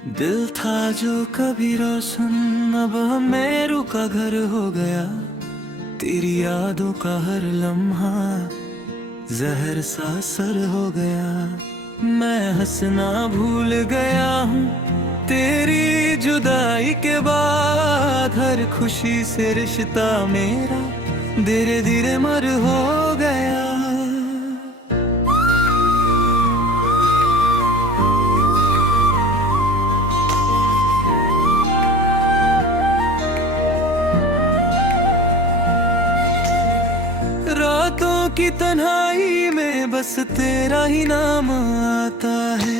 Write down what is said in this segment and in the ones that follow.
दिल था जो कभी रोशन अब मेरू का घर हो गया। तेरी यादों का हर लम्हा जहर सा सर हो गया। मैं हंसना भूल गया हूँ तेरी जुदाई के बाद। हर खुशी से रिश्ता मेरा धीरे धीरे मर हो गया। रातों की तन्हाई में बस तेरा ही नाम आता है।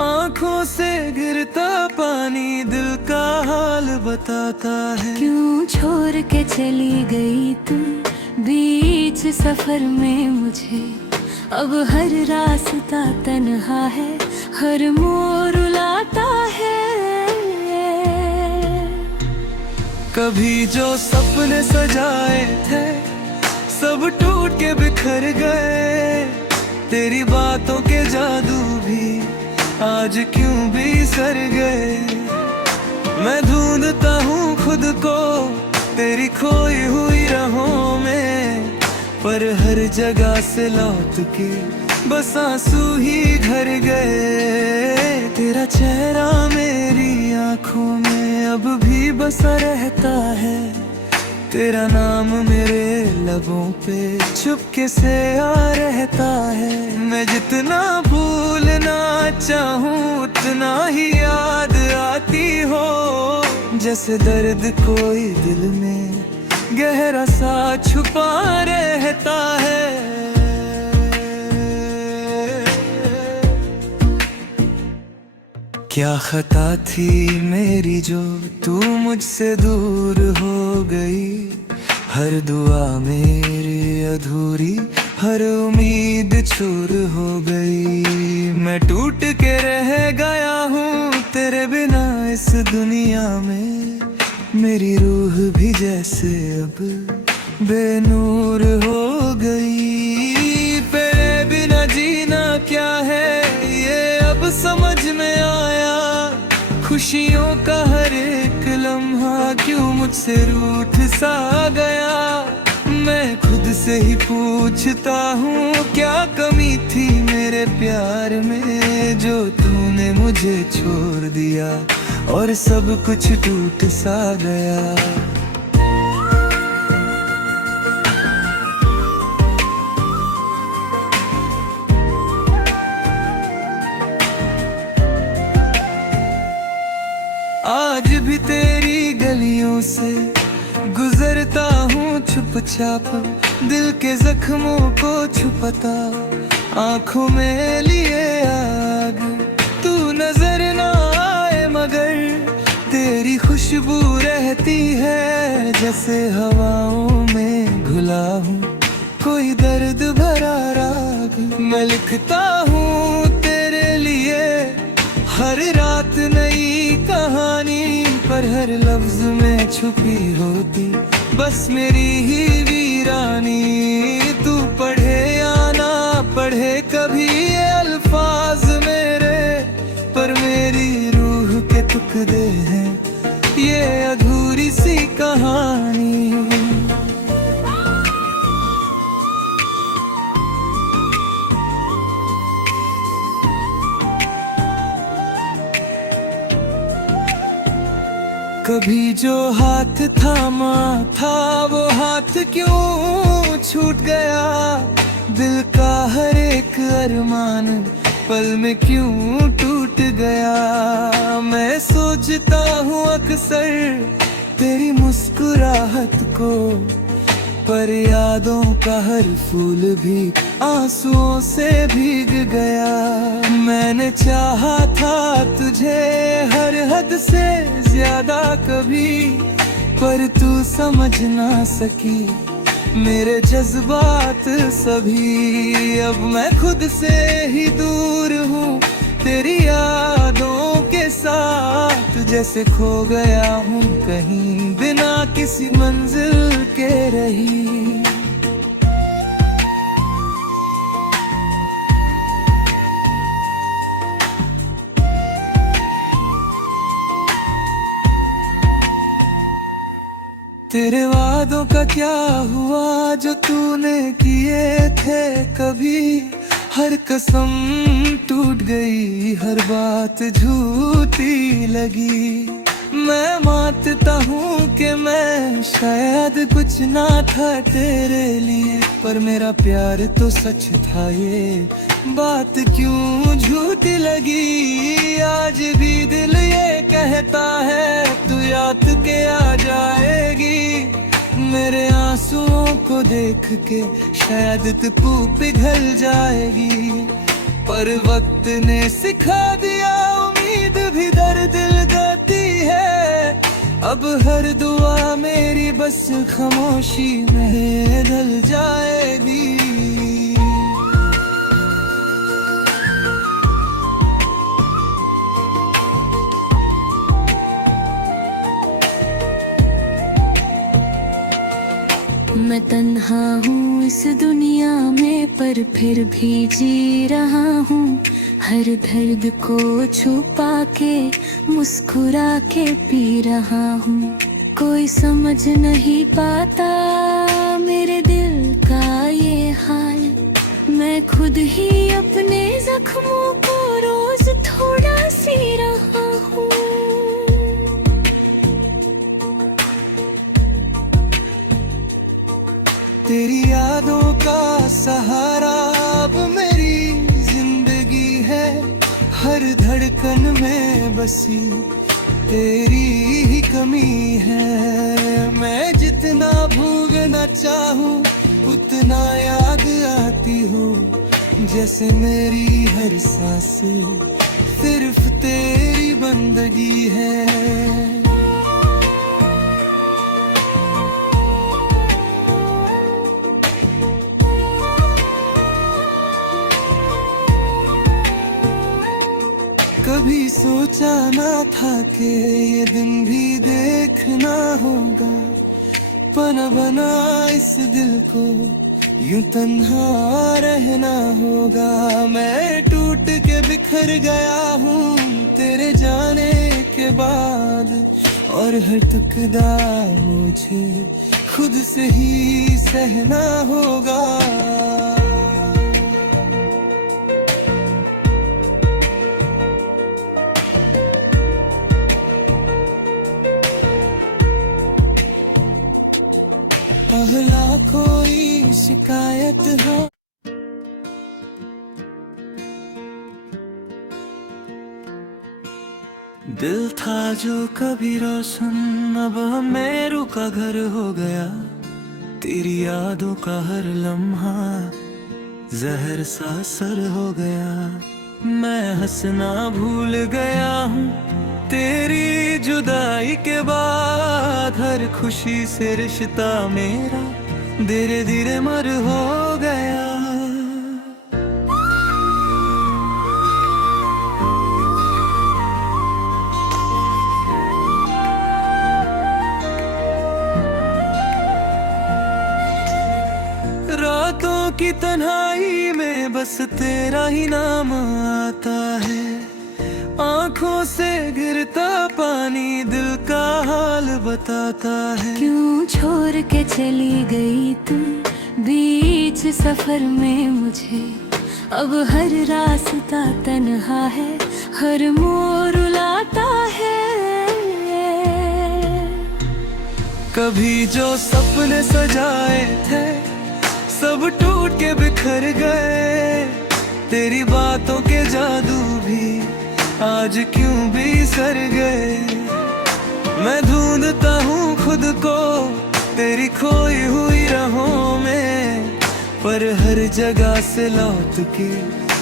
आंखों से गिरता पानी दिल का हाल बताता है। क्यों छोड़ के चली गई तू बीच सफर में मुझे। अब हर रास्ता तन्हा है, हर मोड़ रुलाता है। कभी जो सपने सजाए थे सब टूट के बिखर गए। तेरी बातों के जादू भी आज क्यों बिसर गए। मैं ढूंढता हूँ खुद को तेरी खोई हुई राहों में, पर हर जगह से लौट के बस आंसू ही घर गए। तेरा चेहरा मेरी आंखों में अब भी बसा रहता है। तेरा नाम मेरे लबों पे चुपके से आ रहता है। मैं जितना भूलना चाहूँ उतना ही याद आती हो। जैसे दर्द कोई दिल में गहरा सा छुपा रहता है। क्या खता थी मेरी जो तू मुझसे दूर हो गई। हर दुआ मेरी अधूरी, हर उम्मीद चूर हो गई। मैं टूट के रह गया हूँ तेरे बिना इस दुनिया में। मेरी रूह भी जैसे अब बेनूर हो गई। तेरे बिना जीना क्या है ये अब समझ में आया। खुशियों का हर एक लम्हा क्यों मुझसे रूठ सा गया। मैं खुद से ही पूछता हूँ क्या कमी थी मेरे प्यार में, जो तूने मुझे छोड़ दिया और सब कुछ टूट सा गया। आज भी तेरी गलियों से गुजरता हूँ चुपचाप। दिल के जख्मों को छुपाता आंखों में लिए आग। तू नजर ना आए मगर तेरी खुशबू रहती है। जैसे हवाओं में घुला हूँ कोई दर्द भरा राग। मैं लिखता हूँ तेरे लिए हर रात नई कहानी, पर हर लफ्ज में छुपी होती बस मेरी ही वीरानी। तू पढ़े या ना पढ़े कभी ये अल्फाज मेरे, पर मेरी रूह के टुकड़े हैं ये अधूरी सी कहानी। कभी जो हाथ थामा था वो हाथ क्यों छूट गया। दिल का हर एक अरमान पल में क्यों टूट गया। मैं सोचता हूँ अक्सर तेरी मुस्कुराहट को, पर यादों का हर फूल भी आंसुओं से भीग गया। मैंने चाहा था तुझे हर हद से ज्यादा कभी, पर तू समझ ना सकी मेरे जज्बात सभी। अब मैं खुद से ही दूर हूँ तेरी यादों के साथ। जैसे खो गया हूँ कहीं बिना किसी मंजिल के रही। तेरे वादों का क्या हुआ जो तूने किए थे कभी। हर कसम टूट गई, हर बात झूठी लगी। मैं मानता हूँ कि मैं शायद कुछ ना था तेरे लिए, पर मेरा प्यार तो सच था। ये बात क्यों झूठी लगी। आज भी दिल ये कहता है तू याद के आ जाएगी। मेरे आंसुओं को देख के शायद तू पिघल जाएगी, पर वक्त ने सिखा दिया उम्मीद भी दर्द लगाती है। अब हर दुआ मेरी बस खामोशी में ढल जाएगी। मैं तन्हा हूँ इस दुनिया में, पर फिर भी जी रहा हूँ। हर दर्द को छुपा के मुस्कुरा के पी रहा हूँ। कोई समझ नहीं पाता मेरे दिल का ये हाल। मैं खुद ही अपने जख्मों को रोज थोड़ा सी रहा हूँ। तेरी यादों का सहारा अब मेरी जिंदगी है। हर धड़कन में बसी तेरी ही कमी है। मैं जितना भूलना चाहूँ उतना याद आती हो। जैसे मेरी हर सांस सिर्फ तेरी बंदगी है। कभी सोचा ना था कि ये दिन भी देखना होगा। पना बना इस दिल को यूं तन्हा रहना होगा। मैं टूट के बिखर गया हूँ तेरे जाने के बाद, और हर टुकड़ा मुझे खुद से ही सहना होगा। पहला कोई शिकायत हो। दिल था जो कभी रोशन अब मेरू का घर हो गया। तेरी यादों का हर लम्हा जहर सा असर हो गया। मैं हंसना भूल गया हूँ तेरी जुदाई के बाद। हर खुशी से रिश्ता मेरा धीरे धीरे मर हो गया। रातों की तन्हाई में बस तेरा ही नाम आता है। आंखों से गिरता पानी दिल का हाल बताता है। क्यों छोड़ के चली गई तू बीच सफर में मुझे। अब हर रास्ता तन्हा है, हर मोड़ रुलाता है। कभी जो सपने सजाए थे सब टूट के बिखर गए। तेरी बातों के जादू भी आज क्यों बिसर गए। मैं ढूंढता हूँ खुद को तेरी खोई हुई राहों में, पर हर जगह से लौट के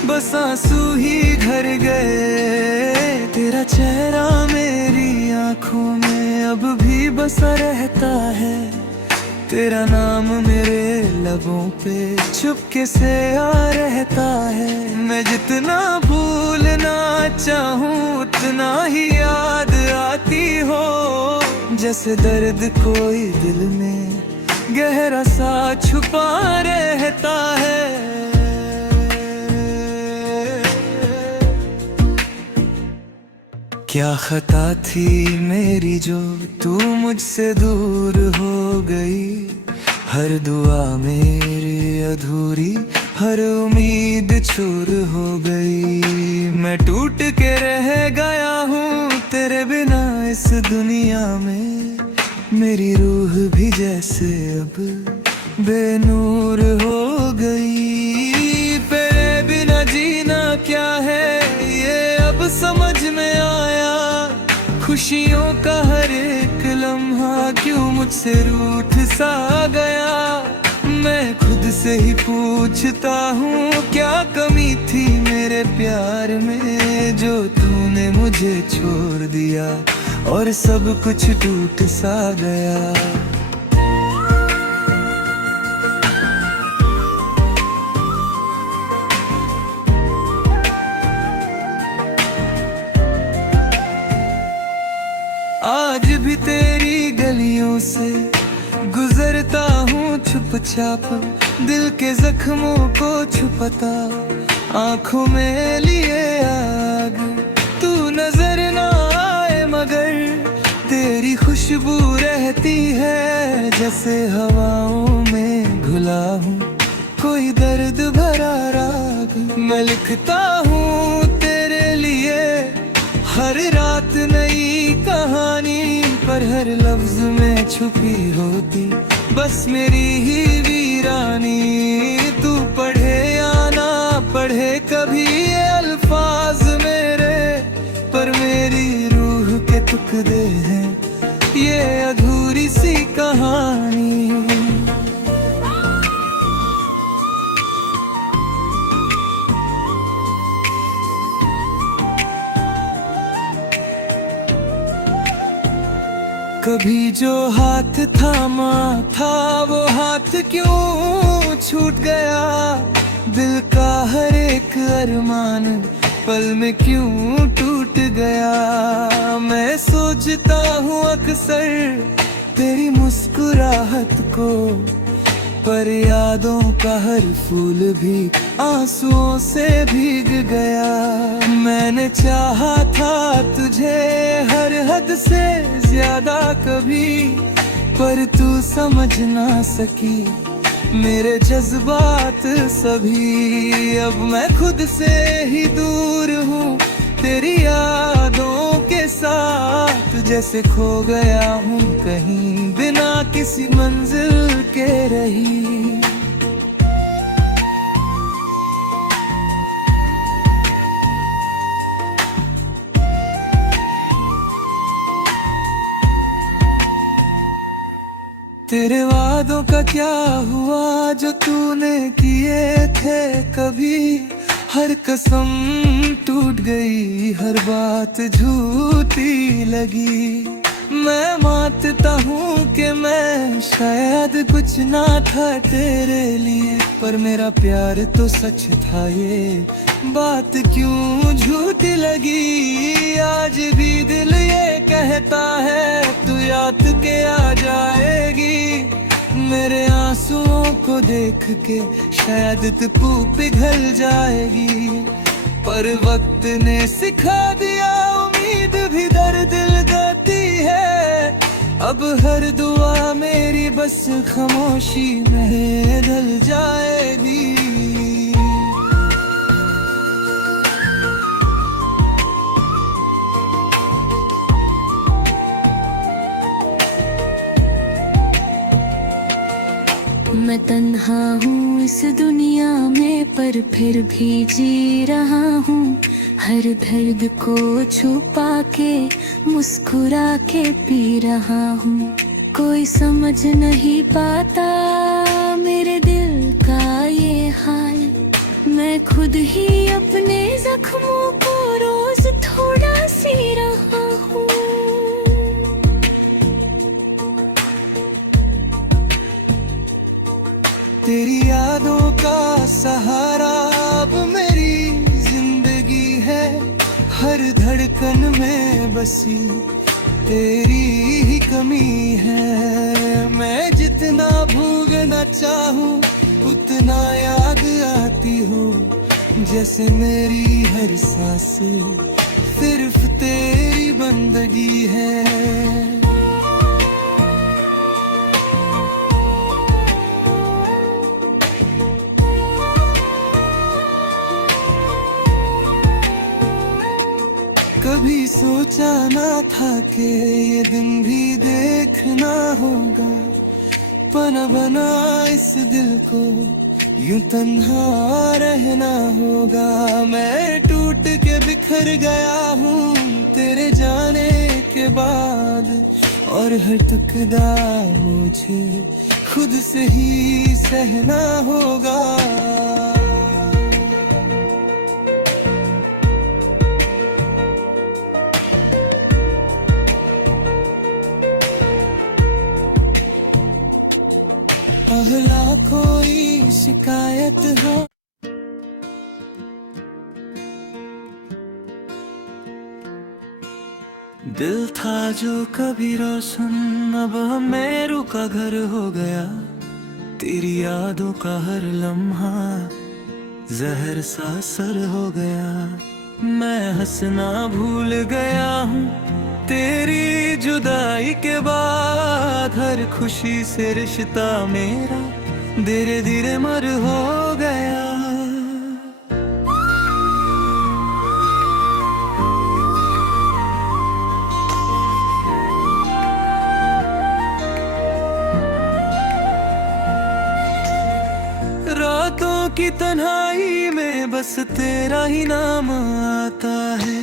बस आंसू ही घर गए। तेरा चेहरा मेरी आंखों में अब भी बसा रहता है। तेरा नाम मेरे लबों पे चुपके से आ रहता है। मैं जितना भूलना चाहूँ उतना ही याद आती हो। जैसे दर्द कोई दिल में गहरा सा छुपा रहता है। क्या खता थी मेरी जो तू मुझसे दूर हो गई। हर दुआ मेरी अधूरी, हर उम्मीद चूर हो गई। मैं टूट के रह गया हूँ तेरे बिना इस दुनिया में। मेरी रूह भी जैसे अब बेनूर हो गई। तेरे बिना जीना क्या है ये अब समझ में आया। खुशियों का हर एक लम्हा क्यों मुझसे रूठ सा गया। मैं खुद से ही पूछता हूँ क्या कमी थी मेरे प्यार में, जो तूने मुझे छोड़ दिया और सब कुछ टूट सा गया। आज भी तेरी गलियों से गुजरता हूँ चुपचाप, दिल के जख्मों को छुपाता आंखों में लिए आग। तू नजर ना आए मगर तेरी खुशबू रहती है, जैसे हवाओं में घुला हूँ कोई दर्द भरा राग। मैं लिखता हूँ तेरे लिए हर रात नई कहानी, पर हर लफ्ज में छुपी होती बस मेरी ही वीरानी। तू पढ़े या ना पढ़े कभी ये अल्फाज मेरे, पर मेरी रूह के टुकड़े हैं ये अधूरी सी कहानी। कभी जो हाथ थामा था वो हाथ क्यों छूट गया। दिल का हर एक अरमान पल में क्यों टूट गया। मैं सोचता हूँ अक्सर तेरी मुस्कुराहट को, पर यादों का हर फूल भी आंसुओं से भीग गया। मैंने चाहा था तुझे हर हद से ज्यादा कभी, पर तू समझ ना सकी मेरे जज्बात सभी। अब मैं खुद से ही दूर हूँ तेरी यादों के साथ, जैसे खो गया हूँ कहीं बिना किसी मंजिल के रही। तेरे वादों का क्या हुआ जो तूने किए थे कभी। हर कसम टूट गई, हर बात झूठी लगी। मैं मानता हूँ कि मैं शायद कुछ ना था तेरे लिए, पर मेरा प्यार तो सच था ये बात क्यों झूठी लगी। आज भी दिल ये कहता है तू याद के आ जाएगी। मेरे आंसुओं को देख के शायद तू पिघल जाएगी, पर वक्त ने सिखा दिया उम्मीद भी दर्द लगाती है। अब हर दुआ मेरी बस खामोशी में ढल जाएगी। मैं तन्हा हूँ इस दुनिया में, पर फिर भी जी रहा हूँ। हर दर्द को छुपा के मुस्कुरा के पी रहा हूँ। कोई समझ नहीं पाता मेरे दिल का ये हाल। मैं खुद ही अपने जख्मों को रोज थोड़ा सी रहा हूँ। तेरी यादों का सहारा अब मेरी जिंदगी है। हर धड़कन में बसी तेरी ही कमी है। मैं जितना भूलना चाहूँ उतना याद आती हो, जैसे मेरी हर सांस सिर्फ तेरी बंदगी है। कभी सोचा ना था कि ये दिन भी देखना होगा, पना बना इस दिल को यूं तन्हा रहना होगा। मैं टूट के बिखर गया हूँ तेरे जाने के बाद, और हर टुकड़ा मुझे खुद से ही सहना होगा। अगला कोई शिकायत हो, दिल था जो कभी रोशन अब मेरू का घर हो गया। तेरी यादों का हर लम्हा जहर सा असर हो गया। मैं हंसना भूल गया हूँ तेरी जुदाई के बाद, हर खुशी से रिश्ता मेरा धीरे धीरे मर हो गया। रातों की तन्हाई में बस तेरा ही नाम आता है,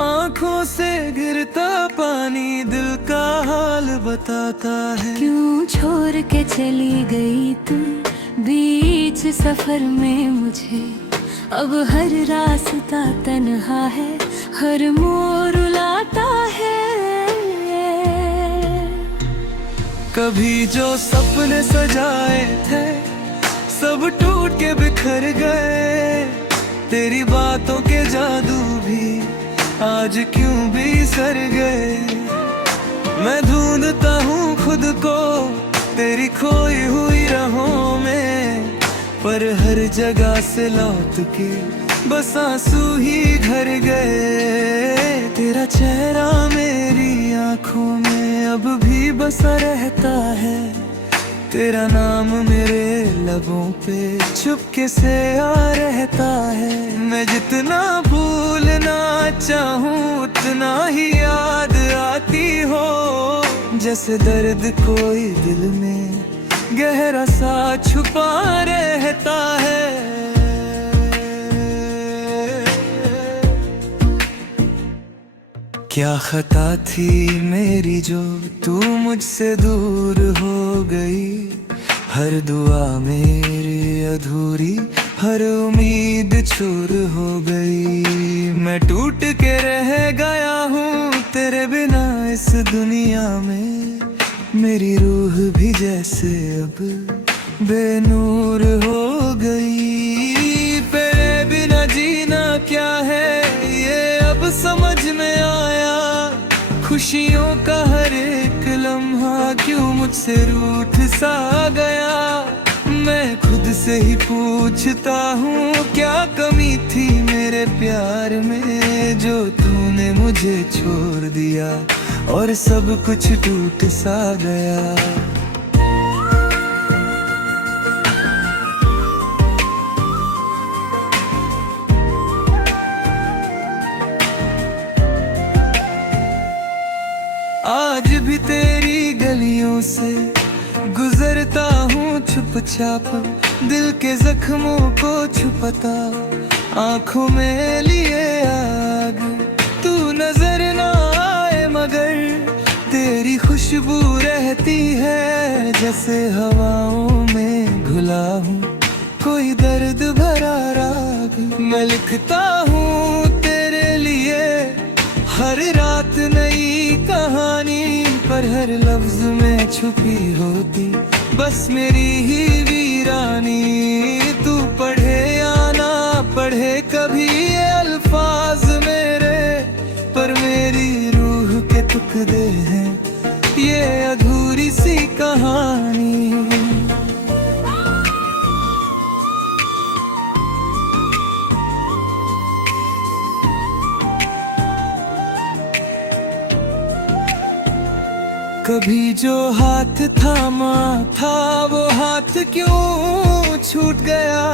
आंखों से गिरता पानी दिल का हाल बताता है। क्यों छोड़ के चली गई तू बीच सफर में मुझे, अब हर रास्ता तन्हा है, हर मोड़ रुलाता है। कभी जो सपने सजाए थे सब टूट के बिखर गए, तेरी बातों के जादू भी आज क्यों बिसर गए। मैं ढूंढता हूँ खुद को तेरी खोई हुई राहों में, पर हर जगह से लौट के बस आंसू ही घर गए। तेरा चेहरा मेरी आंखों में अब भी बसा रहता है, तेरा नाम मेरे लबों पे चुपके से आ रहता है। मैं जितना भूलना चाहूँ उतना ही याद आती हो, जैसे दर्द कोई दिल में गहरा सा छुपा रहता है। क्या खता थी मेरी जो तू मुझसे दूर हो गई, हर दुआ मेरी अधूरी, हर उम्मीद चूर हो गई। मैं टूट के रह गया हूँ तेरे बिना इस दुनिया में, मेरी रूह भी जैसे अब बेनूर हो गई। तेरे बिना जीना क्या है ये अब समझ में आया, खुशियों का हर एक लम्हा क्यों मुझसे रूठ सा गया। मैं खुद से ही पूछता हूँ क्या कमी थी मेरे प्यार में, जो तूने मुझे छोड़ दिया और सब कुछ टूट सा गया। आज भी तेरी गलियों से गुजरता हूँ चुपचाप, दिल के जख्मों को छुपाता, आंखों में लिए आग तू नजर ना आए, मगर तेरी खुशबू रहती है जैसे हवाओं में घुला हूँ कोई दर्द भरा राग। मैं लिखता हूँ तेरे लिए हर रात नई कहानी, पर हर लफ्ज में छुपी होती बस मेरी ही वीरानी। तू पढ़े या ना पढ़े कभी ये अल्फाज मेरे, पर मेरी रूह के टुकड़े हैं ये अधूरी सी कहानी। कभी जो हाथ थामा था वो हाथ क्यों छूट गया,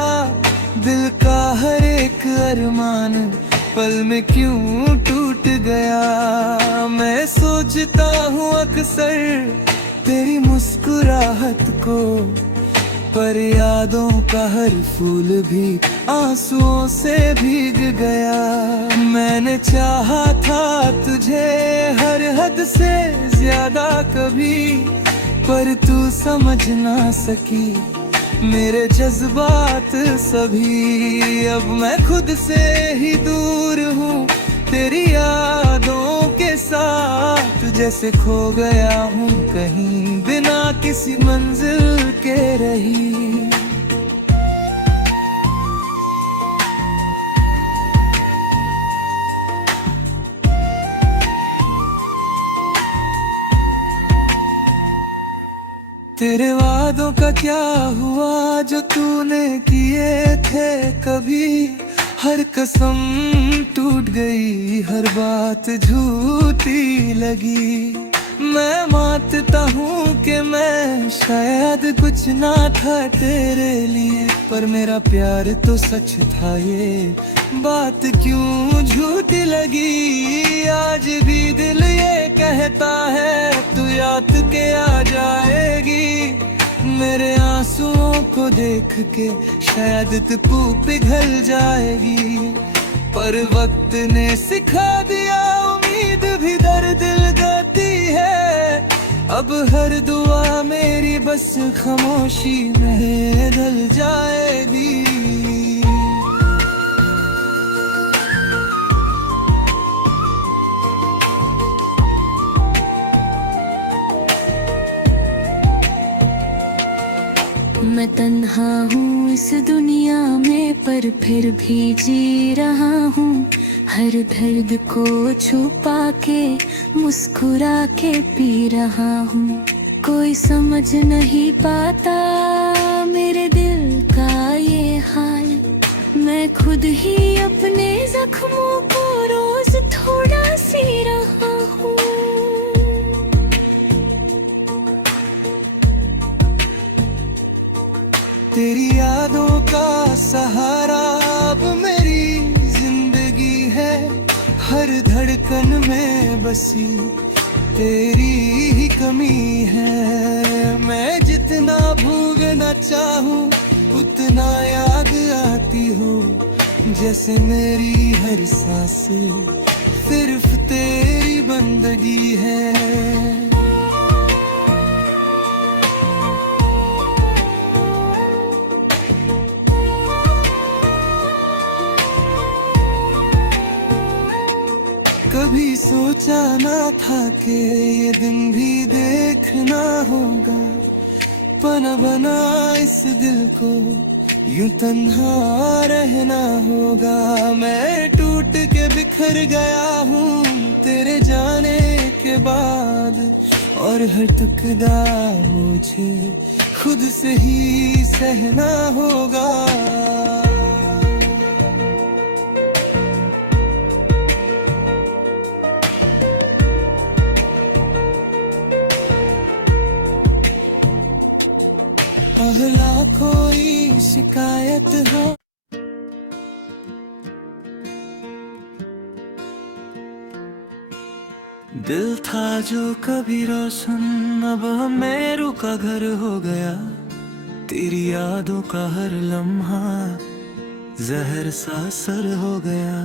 दिल का हर एक अरमान पल में क्यों टूट गया। मैं सोचता हूँ अक्सर तेरी मुस्कुराहट को, पर यादों का हर फूल भी आंसुओं से भीग गया। मैंने चाहा था तुझे हर हद से ज्यादा कभी, पर तू समझ ना सकी मेरे जज्बात सभी। अब मैं खुद से ही दूर हूँ तेरी यादों के साथ, जैसे खो गया हूँ कहीं बिना किसी मंजिल के रही। तेरे वादों का क्या हुआ जो तूने किए थे कभी, हर कसम टूट गई, हर बात झूठी लगी। मैं मानता हूँ कि मैं शायद कुछ ना था तेरे लिए, पर मेरा प्यार तो सच था, ये बात क्यों झूठी लगी। आज भी दिल ये कहता है तू याद के आ जाएगी, मेरे आंसुओं को देख के शायद तू पिघल जाएगी। पर वक्त ने सिखा दिया उम्मीद भी दर्द लगाती है, अब हर दुआ मेरी बस खामोशी में ढल जाएगी। मैं तन्हा हूँ इस दुनिया में, पर फिर भी जी रहा हूँ। हर दर्द को छुपा के मुस्कुरा के पी रहा हूँ। कोई समझ नहीं पाता मेरे दिल का ये हाल, मैं खुद ही अपने जख्मों को रोज थोड़ा सी रहा हूँ। तेरी यादों का सहारा अब मेरी जिंदगी है, हर धड़कन में बसी तेरी ही कमी है। मैं जितना भूलना चाहूँ उतना याद आती हो, जैसे मेरी हर सांस सिर्फ तेरी बंदगी है। कभी सोचा ना था कि ये दिन भी देखना होगा, पना बना इस दिल को यूं तन्हा रहना होगा। मैं टूट के बिखर गया हूँ तेरे जाने के बाद, और हर टुकड़ा मुझे खुद से ही सहना होगा। अगला कोई शिकायत हो, दिल था जो कभी रोशन अब मेरू का घर हो गया। तेरी यादों का हर लम्हा जहर सा असर हो गया।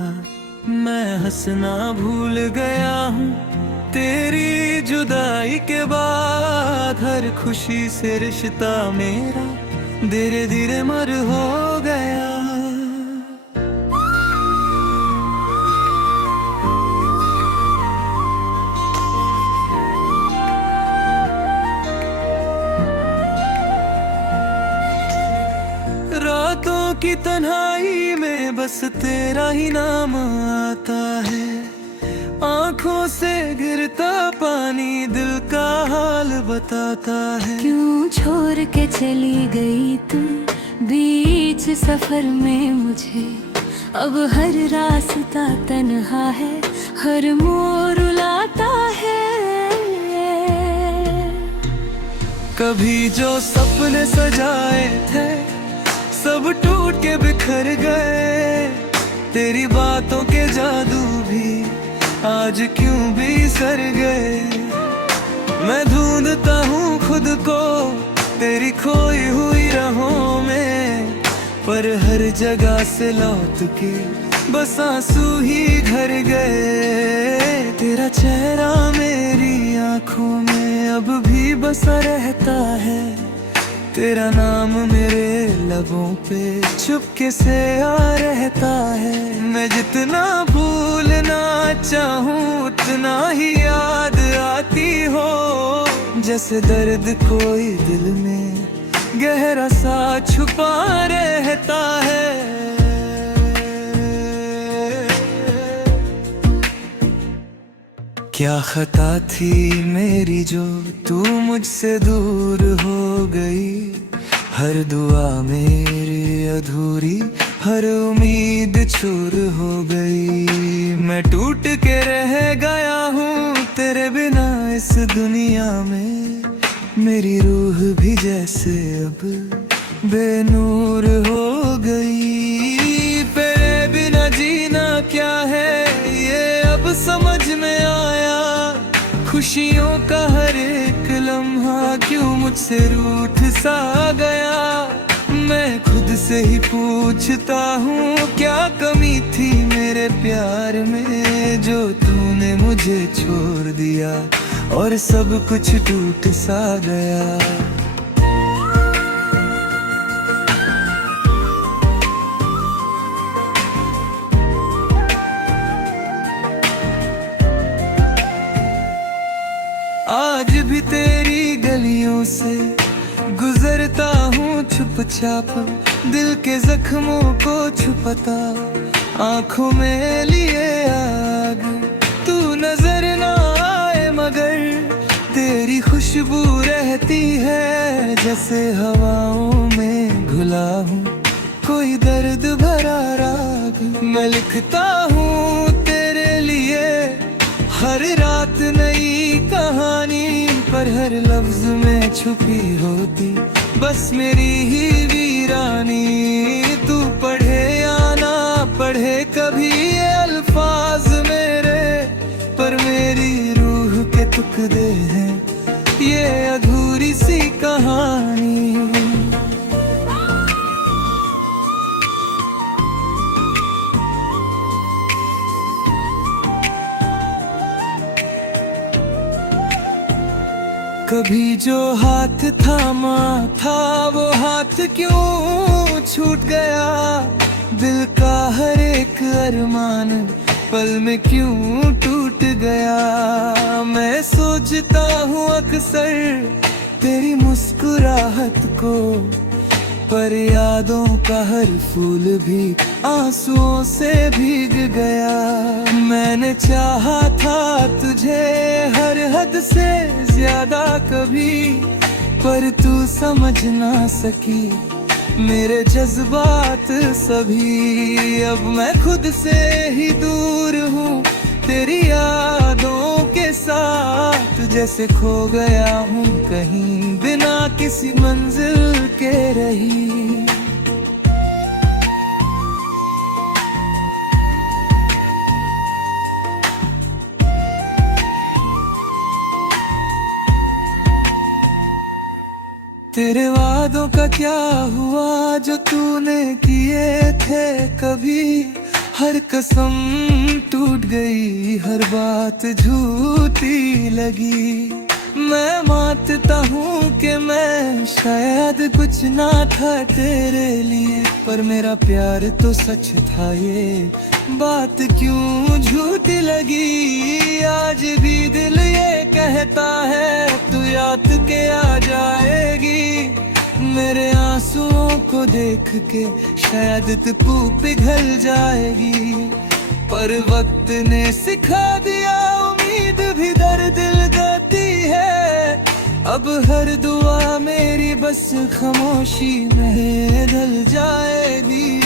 मैं हंसना भूल गया हूँ तेरी जुदाई के बाद, हर खुशी से रिश्ता मेरा धीरे धीरे मर हो गया। रातों की तन्हाई में बस तेरा ही नाम आता है, आंखों से गिरता पानी दिल का हाल बताता है। क्यों छोड़ के चली गई तू बीच सफर में मुझे, अब हर रास्ता तन्हा है, हर मोड़ रुलाता है। कभी जो सपने सजाए थे सब टूट के बिखर गए, तेरी बातों के जादू भी आज क्यों बिसर गए। मैं ढूंढता हूँ खुद को तेरी खोई हुई राहों में, पर हर जगह से लौट के बस आंसू ही घर गए। तेरा चेहरा मेरी आंखों में अब भी बसा रहता है, तेरा नाम मेरे लबों पे चुपके से आ रहता है। मैं जितना भूलना चाहूँ उतना ही याद आती हो, जैसे दर्द कोई दिल में गहरा सा छुपा रहता है। क्या खता थी मेरी जो तू मुझसे दूर हो गई, हर दुआ मेरी अधूरी, हर उम्मीद चूर हो गई। मैं टूट के रह गया हूँ तेरे बिना इस दुनिया में, मेरी रूह भी जैसे अब बेनूर हो गई। तेरे बिना जीना क्या है ये अब समझ में आया, खुशियों का हर एक लम्हा क्यों मुझसे रूठ सा गया। मैं खुद से ही पूछता हूँ क्या कमी थी मेरे प्यार में, जो तूने मुझे छोड़ दिया और सब कुछ टूट सा गया। आज भी तेरी गलियों से गुजरता हूँ चुपचाप, दिल के जख्मों को छुपाता आंखों में लिए आग। तू नजर ना आए मगर तेरी खुशबू रहती है, जैसे हवाओं में घुला हूँ कोई दर्द भरा राग। मैं लिखता हूँ तेरे लिए हर रात नई कहानी, पर हर लफ्ज में छुपी होती बस मेरी ही वीरानी। तू पढ़े या ना पढ़े कभी ये अल्फाज मेरे, पर मेरी रूह के टुकड़े हैं ये अधूरी सी कहानी। कभी जो हाथ थामा था वो हाथ क्यों छूट गया, दिल का हर एक अरमान पल में क्यों टूट गया। मैं सोचता हूँ अक्सर तेरी मुस्कुराहट को, पर यादों का हर फूल भी आंसुओं से भीग गया। मैंने चाहा था तुझे हर हद से ज्यादा कभी, पर तू समझ ना सकी मेरे जज्बात सभी। अब मैं खुद से ही दूर हूँ तेरी यादों के साथ, जैसे खो गया हूँ कहीं बिना किसी मंजिल के रही। तेरे वादों का क्या हुआ जो तूने किए थे कभी, हर कसम टूट गई हर बात झूठी लगी। मैं मानता हूँ कि मैं शायद कुछ ना था तेरे लिए, पर मेरा प्यार तो सच था ये बात क्यों झूठी लगी। आज भी दिल ये कहता है तू याद के आ जाएगी, मेरे आंसुओं को देख के शायद तू पिघल जाएगी। पर वक्त ने सिखा दिया उम्मीद भी दर्द लगाती है, अब हर दुआ मेरी बस खामोशी में ढल जाएगी।